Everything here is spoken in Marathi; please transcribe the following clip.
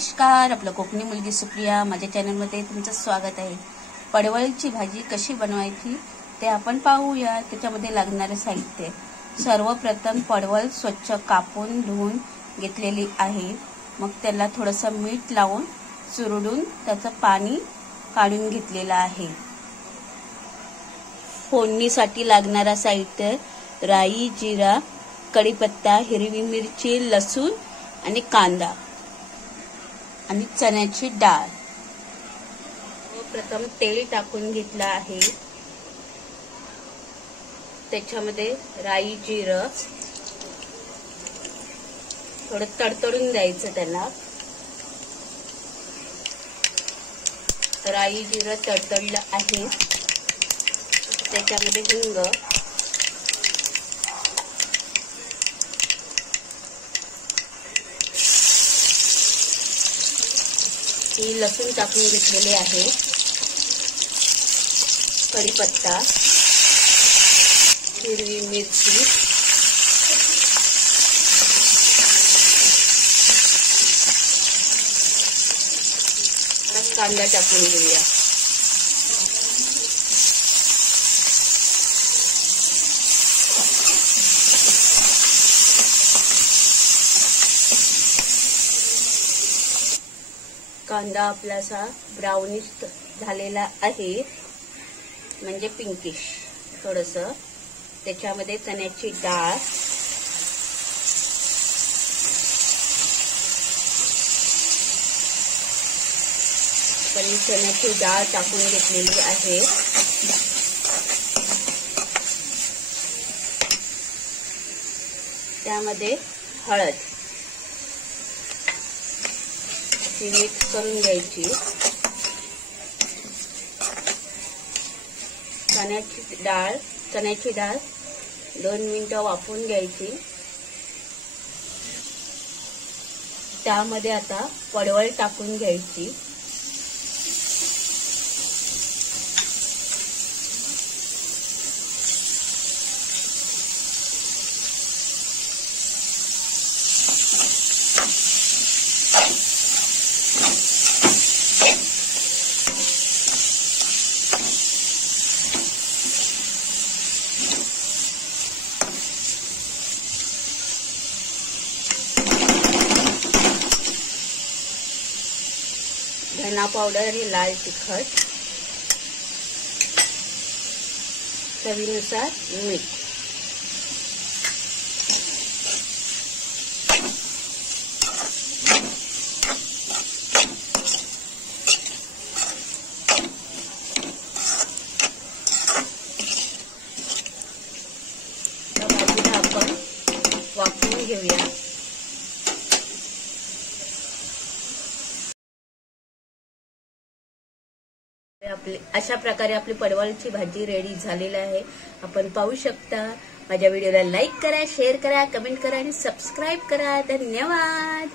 नमस्कार, आपलं कोकणी मुलगी सुप्रिया माझ्या चॅनलमध्ये तुमचं स्वागत आहे। पडवळची भाजी कशी बनवायची ते आपण पाहूया। त्याच्यामध्ये लागणारे साहित्य, सर्वप्रथम पडवळ स्वच्छ कापून धुवून घेतलेली आहे। मग त्याला थोडंसं मीठ लावून चुरडून त्याचं पाणी काढून घेतलेलं आहे। फोडणीसाठी लागणारा साहित्य, राई, जिरा, कढीपत्ता, हिरवी मिरची, लसूण आणि कांदा आणि चण्याची डाळ। प्रथम तेल टाकून घेतलं आहे। त्याच्यामध्ये राई, जिरं थोडं तडतडून द्यायचं। त्याला राई जिरं तडतडलं आहे। त्याच्यामध्ये हिंग, ही लसूण टाकून घेतलेली आहे, कढीपत्ता, हिरवी मिरची, कांदा टाकून घेऊया। कांदा आपलासा ब्राउनिश झालेला आहे, म्हणजे पिंकिश थोडंसं। त्याच्यामध्ये चण्याची डाळ, चण्याची डाळ टाकून घेतलेली आहे। त्यामध्ये हळद मिक्स करून घ्यायची। चण्याची डाळ 2 मिनिटं वाफवून घ्यायची। त्यामध्ये आता पडवळ टाकून घ्यायची। धना पावडर आणि लाल तिखट, चवीनुसार मीठ, भाजीला आपण वाफवून घेऊया। अशा प्रकारे आपली पडवळची भाजी रेडी झालेली आहे। आपण पाहू शकता। माझ्या व्हिडिओला लाईक करा, शेअर करा, कमेंट करा आणि सबस्क्राईब करा। धन्यवाद।